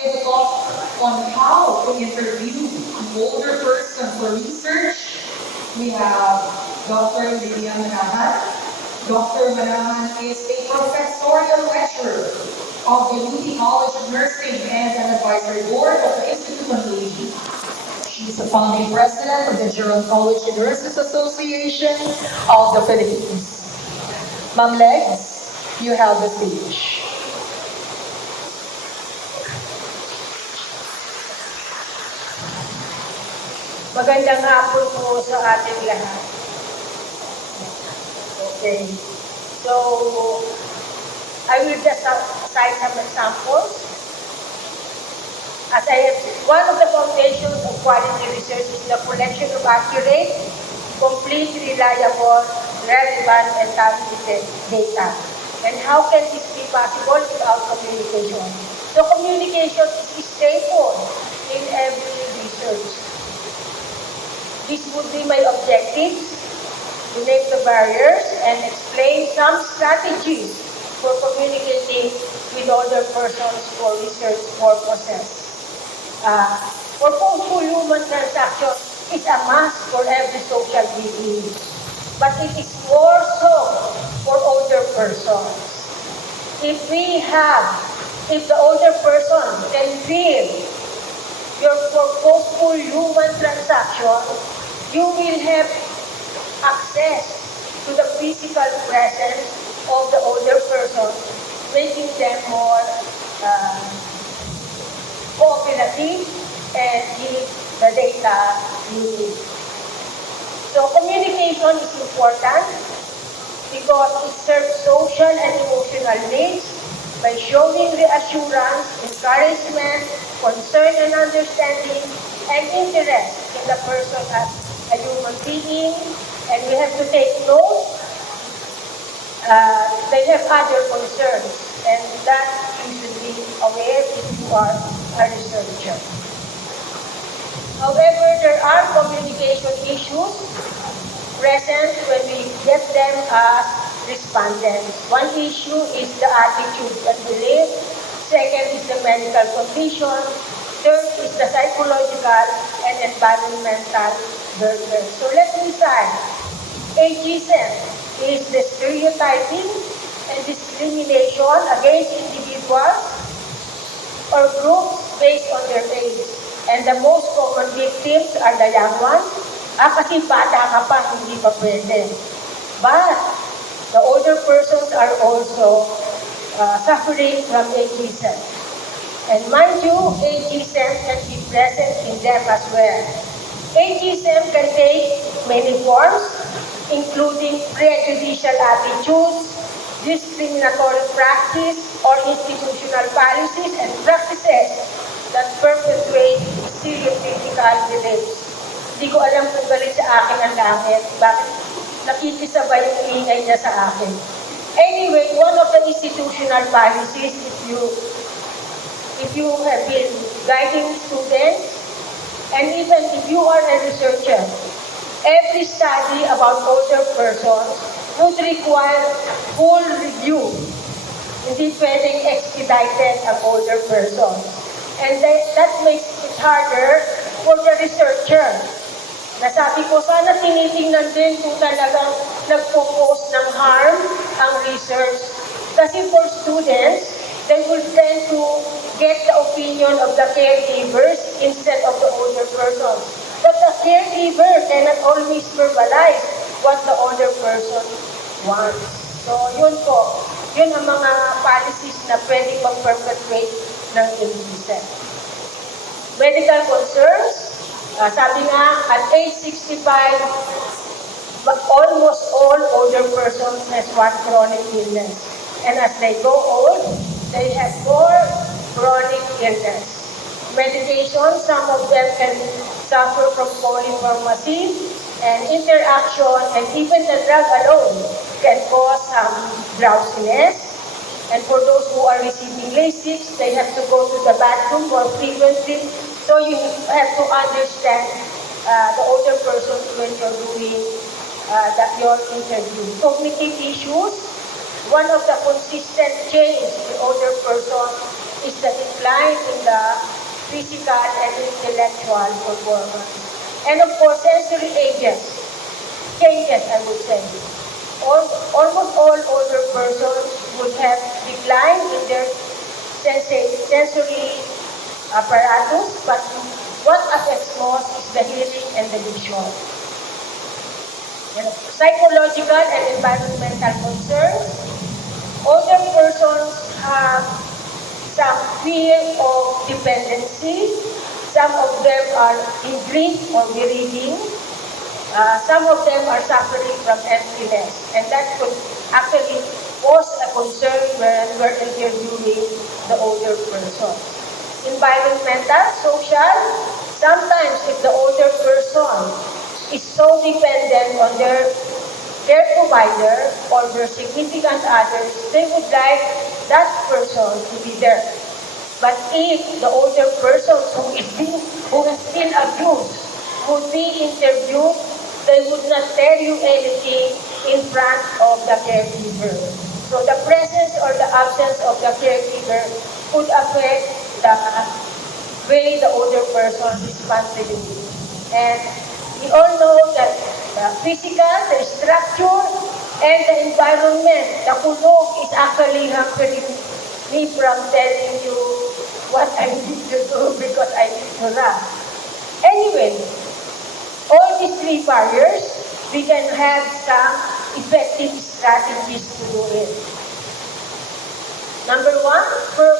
give a talk on how to interview an older person for research. We have Dr. Lydia Manahan. Dr. Manahan is a professorial lecturer of the UP College of Nursing and an advisory board of the Institute of Lydia. She's the founding president of the Gerontology Nurses Association of the Philippines. Ma'am Legs, you have the stage. Magandang hapon po sa ating lahat. Okay. So, I will just cite some examples. As I have, one of the foundations of quality research is the collection of accurate, complete, reliable, relevant, and targeted data. And how can this be possible without communication? So communication is staple in every research. This would be my objectives: to name the barriers and explain some strategies for communicating with other persons for research purposes. Purposeful human transaction is a must for every social being, but it is more so for older persons. If the older person can feel your purposeful human transaction, you will have access to the physical presence of the older person, making them more cooperative and give the data you need. So communication is important because it serves social and emotional needs by showing reassurance, encouragement, concern and understanding, and interest in the person as a human being. And we have to take note, they have other concerns, and that you should be aware if you are a researcher. However, there are communication issues present when we get them as respondents. One issue is the attitude and belief. Second is the medical condition. Third is the psychological and environmental burden. So let me start. Ageism is the stereotyping and discrimination against individuals or groups based on their age. And the most common victims are the young ones. Kasi bata ka pa, hindi pa pwede. But the older persons are also suffering from ageism. And mind you, ageism can be present in them as well. Ageism can take many forms, including prejudicial attitudes, discriminatory practice, or institutional policies and practices that perpetuate stereotypical beliefs. Hindi ko alam kung galit sa akin ang langit. Bakit nakikisabay yung ingay niya sa akin? Anyway, one of the institutional policies, if you have been guiding students, and even if you are a researcher, every study about older persons would require full review. Hindi pwedeng expedited ang older person. And that makes it harder for the researcher. Nasabi ko, sana tinitingnan din kung talagang nagpo-cause ng harm ang research. Kasi for students, they will tend to get the opinion of the caregivers instead of the older persons. But the caregiver cannot always verbalize what the older person wants. So yun po, yun ang mga policies na pwedeng mag-perpetuate ng ageism. Medical concerns, sabi nga, at age 65, almost all older persons has one chronic illness. And as they go old, they have more chronic illness. Medication, some of them can suffer from polypharmacy and interaction, and even the drug alone can cause some drowsiness. And for those who are receiving Lasix, they have to go to the bathroom more frequently. So you have to understand the older person when you're doing your interview. Cognitive issues, one of the consistent change in older person is the decline in the physical and intellectual performance. And of course, sensory changes, I would say. Almost all older persons would have decline in their sensory apparatus, but what affects most is the hearing and the vision. Psychological and environmental concerns. Older persons have some fear of dependency. Some of them are in grief or bereaving. Some of them are suffering from emptiness. And that could actually cause a concern when we're interviewing the older person. Environmental, social. Sometimes if the older person is so dependent on their provider or their significant others, they would like that person to be there. But if the older person who has been abused would be interviewed, they would not tell you anything in front of the caregiver. So the presence or the absence of the caregiver could affect the way the older person responds to you. And we all know that the physical, the structure, and the environment, the kulog is actually hampering me from telling you what I need to do because I need to run. Anyway, all these three barriers, we can have some effective strategies to do it. Number one,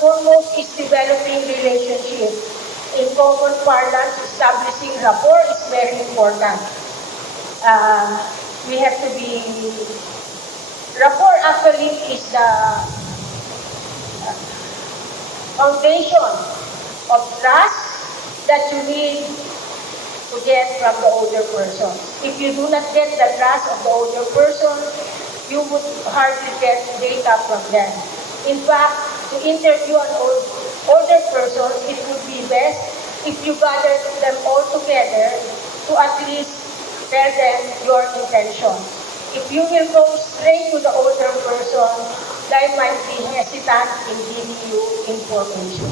foremost is developing relationships. In common parlance, establishing rapport is very important. We have to be... Rapport actually is the foundation of trust that you need to get from the older person. If you do not get the trust of the older person, you would hardly get data from them. In fact, to interview an older person, it would be best if you gather them all together to at least tell them your intention. If you will go straight to the older person, they might be hesitant in giving you information.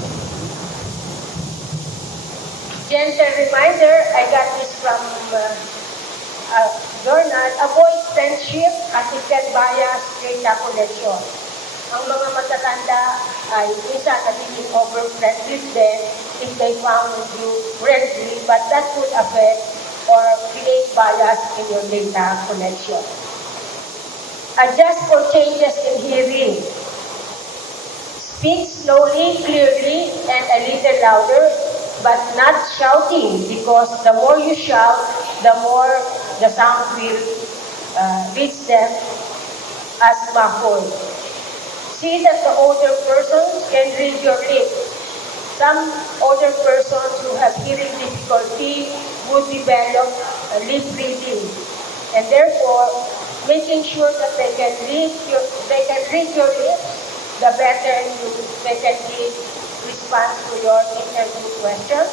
Gentle reminder, I got this from a journal, avoid friendship as it can bias data collection. Ang mga matatanda ay minsan nagiging over-friendly din if they found you friendly, but that could affect or create bias in your data collection. Adjust for changes in hearing. Speak slowly, clearly, and a little louder, but not shouting, because the more you shout, the more the sound will reach them as muffled. See that the older persons can read your lips. Some older persons who have hearing difficulty would develop lip reading, and therefore making sure that they can read your lips, the better they can give response to your interview questions.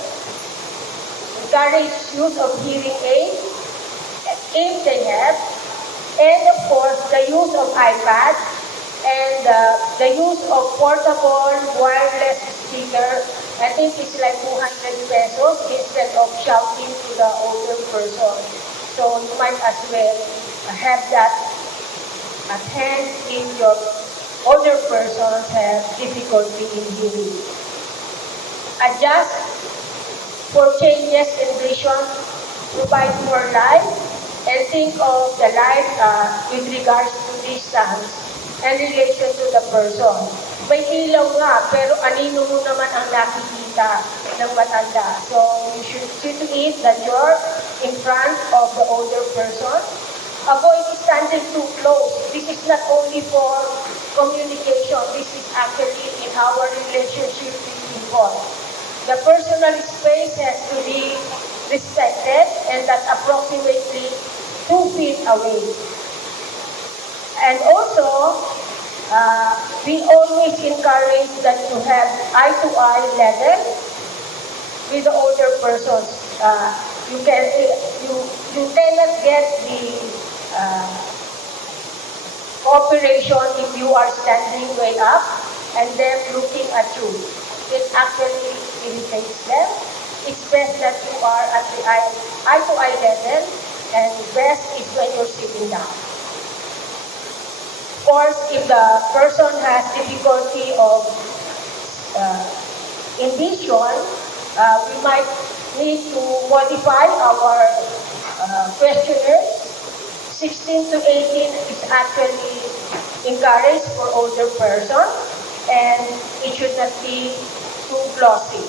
Encourage use of hearing aids if they have, and of course the use of iPad and the use of portable wireless speaker. I think it's like 200 pesos instead of shouting to the older person. So you might as well have that at hand if your older persons have difficulty in hearing. Adjust for changes in vision, provide more light, and think of the light with regards to distance and relation to the person. May ilaw nga, pero anino mo naman ang nakikita ng matanda. So, you should see to it that you're in front of the older person. Avoid standing too close. This is not only for communication. This is actually in our relationship with people. The personal space has to be respected, and that's approximately 2 feet away. And also, we always encourage that you have eye-to-eye level with the older persons. You cannot get the cooperation if you are standing way up. and them looking at you. It actually irritates them. It's best that you are at the eye-to-eye level, and best is when you're sitting down. Of course, if the person has difficulty of uh, in vision, we might need to modify our questionnaires. 16 to 18 is actually encouraged for older person, and it should not be too glossy.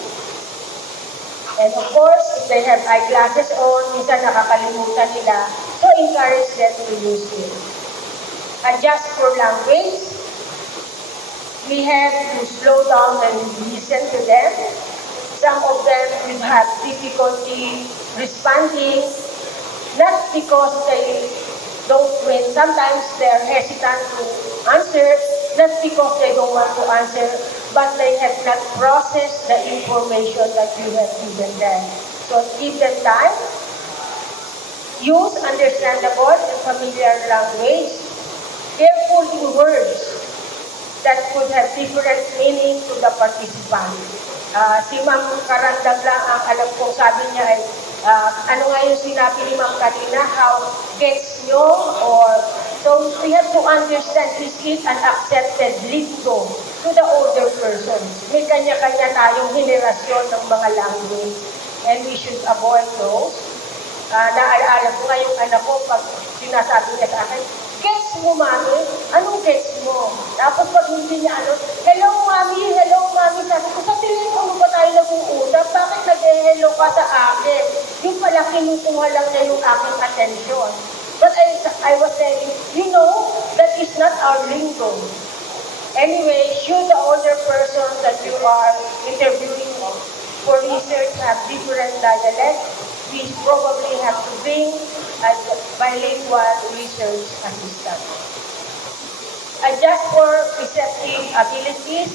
And of course, if they have eyeglasses on, minsan nakakalimutan nila, so encourage them to use it. Adjust for language. We have to slow down and listen to them. Some of them will have difficulty responding, not because they don't win. Sometimes they're hesitant to answer, not because they don't want to answer, but they have not processed the information that you have given them. So give them time. Use understandable and familiar language. Careful in words that could have different meaning to the participant. Si Ma'am Karandag lang ang alam kong sabi niya ay, ano nga yung sinabi ni Ma'am kanina, how gets nyo, or, so we have to understand, is it an accepted lingo to the older person? May kanya-kanya tayong henerasyon ng mga language, and we should avoid those. Naalala ko nga yung anak ko, pag sinasabi niya sa akin, gets mo, mami? Anong gets mo? Tapos pag hindi niya hello, mami, sabi ko, sa tingin mo ba tayo nag-uusap? Bakit nag-hello ka sa akin? Yung pala, kinukuha lang niya yung aking attention. But I was saying, you know, that is not our lingo. Anyway, should the older person that you are interviewing for research have different dialects, we probably have to bring a bilingual research assistant. Adjust for receptive abilities.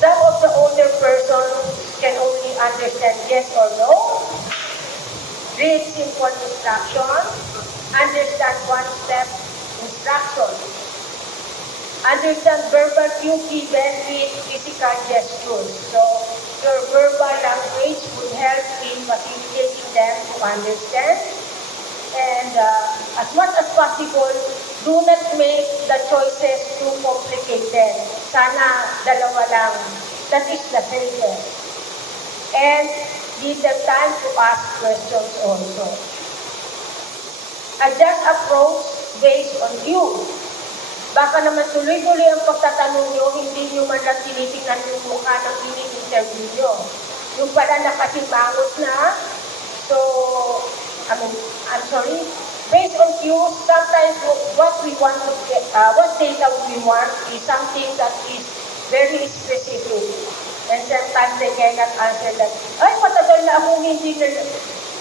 Some of the older persons can only understand yes or no, read simple instructions, understand one-step instructions, understand verbal cue given with physical gestures. So, your verbal language would help in facilitating them to understand. And as much as possible, do not make the choices too complicated. Sana dalawa lang. That is the safest. And give them time to ask questions also. Adjust approach based on you. Baka naman tuloy-tuloy ang pagtatanong nyo, hindi nyo man lang tinitingnan yung mukha ng ini-interview nyo. Yung pala nakasimangot na, so, I'm sorry, based on cues, sometimes what we want to get, what data we want is something that is very specific. And sometimes they cannot answer that, ay, matagal na akong hindi na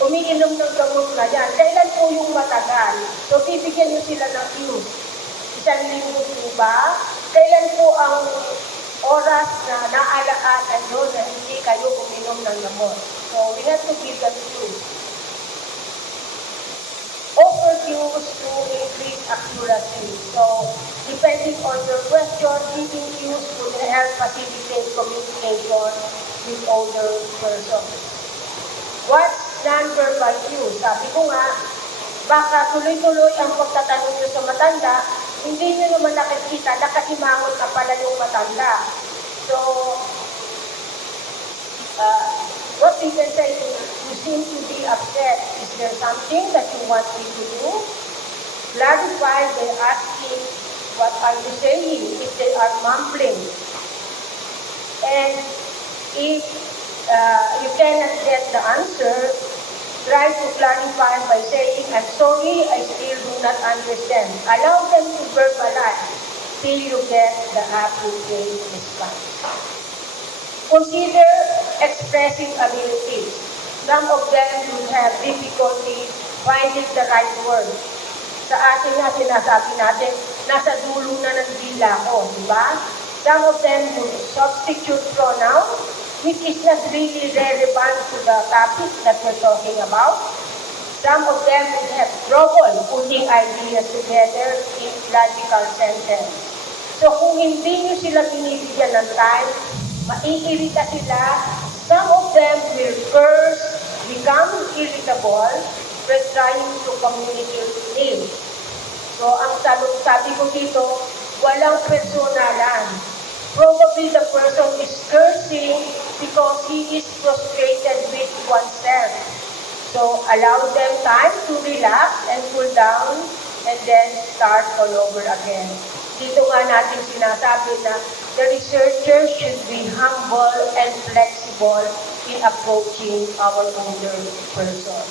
umiinom ng gamot na yan. Kailan po yung matagal? So, bibigyan nyo sila ng cues. Isang linggo po ba? Kailan po ang oras na naalagaan nyo na hindi kayo uminom ng gamot? So, we have to give them cues. Offer cues to increase accuracy. So, depending on your question, giving cues would help facilitate communication with older persons. What's non-verbal cues? Sabi ko nga, baka tuloy-tuloy ang pagtatanong nyo sa matanda, hindi nyo naman nakikita, nakaimangot na pala yung matanda. So, what we can say is, you seem to be upset. Is there something that you want me to do? Clarify by asking, what are you saying, if they are mumbling. And if you cannot get the answer, try to clarify by saying, I'm sorry, I still do not understand. Allow them to verbalize till you get the appropriate response. Consider expressing abilities. Some of them will have difficulty finding the right word. Sa atin nga, sinasabi natin, nasa dulo na ng dila ko, di ba? Some of them will substitute pronoun, which is not really relevant to the topic that we're talking about. Some of them will have trouble putting ideas together in logical sentence. So kung hindi nyo sila binibigyan ng time, maiirita sila. Some of them will curse, become irritable when trying to communicate with me. So ang sabi ko dito, walang personalan. Probably the person is cursing because he is frustrated with oneself. So allow them time to relax and cool down and then start all over again. Dito nga natin sinasabi na the researcher should be humble and flexible in approaching our older persons.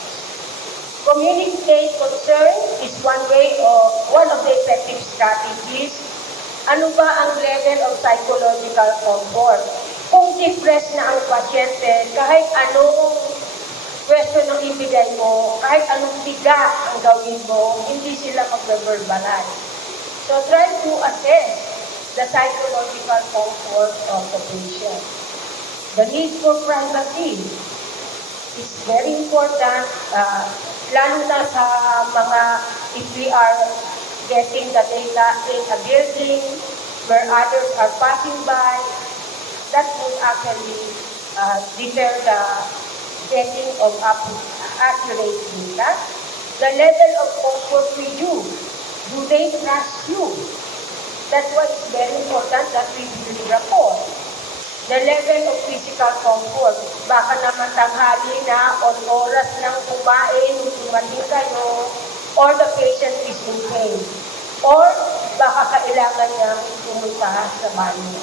Communicate concern is one of the effective strategies. Ano ba ang level of psychological comfort? Kung depressed na ang pasyente, kahit anong question ang ibigay mo, kahit anong biga ang gawin mo, hindi sila mag-verbalize. So try to assess the psychological comfort of the patient. The need for privacy is very important, lalo na sa mga, if we are getting the data in a building where others are passing by, that would actually deter the getting of accurate data. The level of comfort with you. Do they trust you? That's why it's very important that we build rapport. The level of physical comfort. Baka naman tanghali na o oras ng kumain, dumating kayo, or the patient is in pain. Or baka kailangan niyang pumunta sa banyo.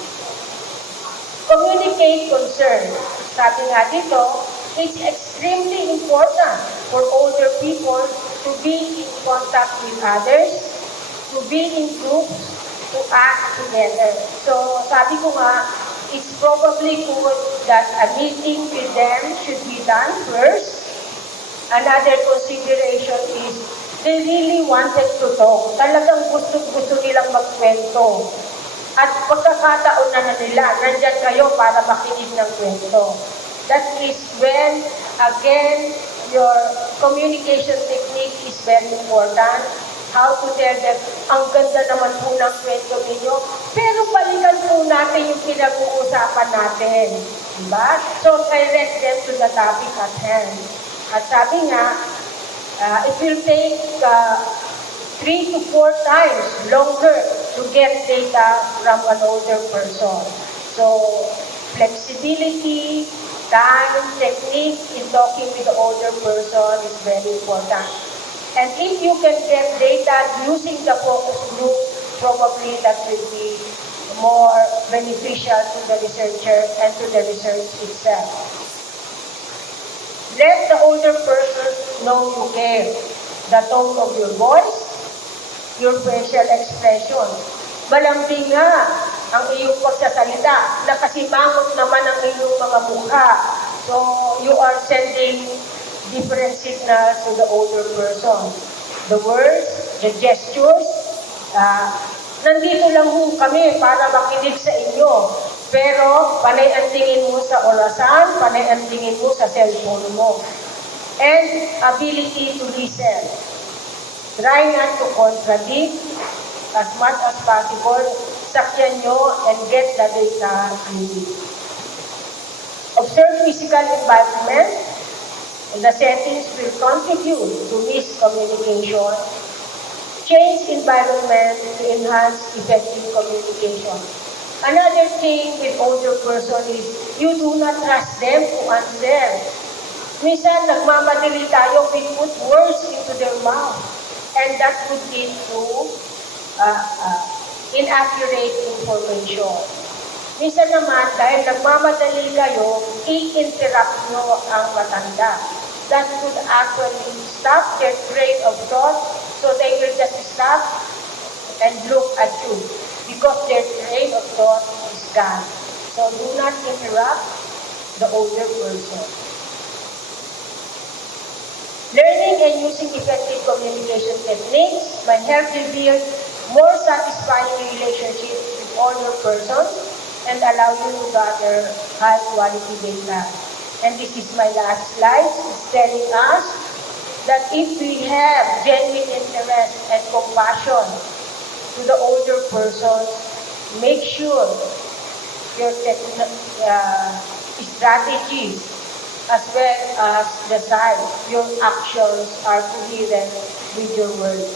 Communicate concern. Sabi nga dito, it's extremely important for older people to be in contact with others, to be in groups, to act together. So sabi ko nga, it's probably good that a meeting with them should be done first. Another consideration is they really wanted to talk. Talagang gusto nilang magkwento. At pagkakataon na nila, nandyan kayo para makinig ng kwento. That is when, again, your communication technique is very important. How to tell them, ang ganda naman po ng kwento ninyo, pero balikan po natin yung pinag-uusapan natin. Diba? So, direct them to the topic at hand. At sabi nga, it will take 3 to 4 times longer to get data from an older person. So, flexibility, time, technique in talking with the older person is very important. And if you can get data using the focus group, probably that will be more beneficial to the researcher and to the research itself. Let the older person know you care. The tone of your voice, your facial expression. Malambing nga ang iyong pagsasalita, nakasimangot naman ang iyong mga mukha. So, you are sending different signals to the older person. The words, the gestures, nandito lang ho kami para makinig sa inyo. Pero, panay ang tingin mo sa orasan, panay ang tingin mo sa cellphone mo. And ability to listen. Try not to contradict as much as possible. Sakyan nyo and get the data you need. Observe physical environment. The settings will contribute to miscommunication. Change environment to enhance effective communication. Another thing with older person is you do not trust them to answer. Minsan, nagmamadali tayo, we put words into their mouth. And that would lead to inaccurate information. Minsan naman, dahil nagmamadali kayo, i-interrupt nyo ang matanda. That could actually stop their train of thought, so they will just stop and look at you because their train of thought is gone. So do not interrupt the older person. Learning and using effective communication techniques might help you build more satisfying relationships with older persons and allow you to gather high-quality data. And this is my last slide. It's telling us that if we have genuine interest and compassion to the older persons, make sure your strategies as well as the side, your actions are coherent with your words.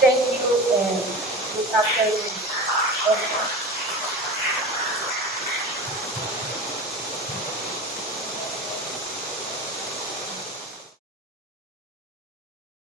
Thank you and good afternoon.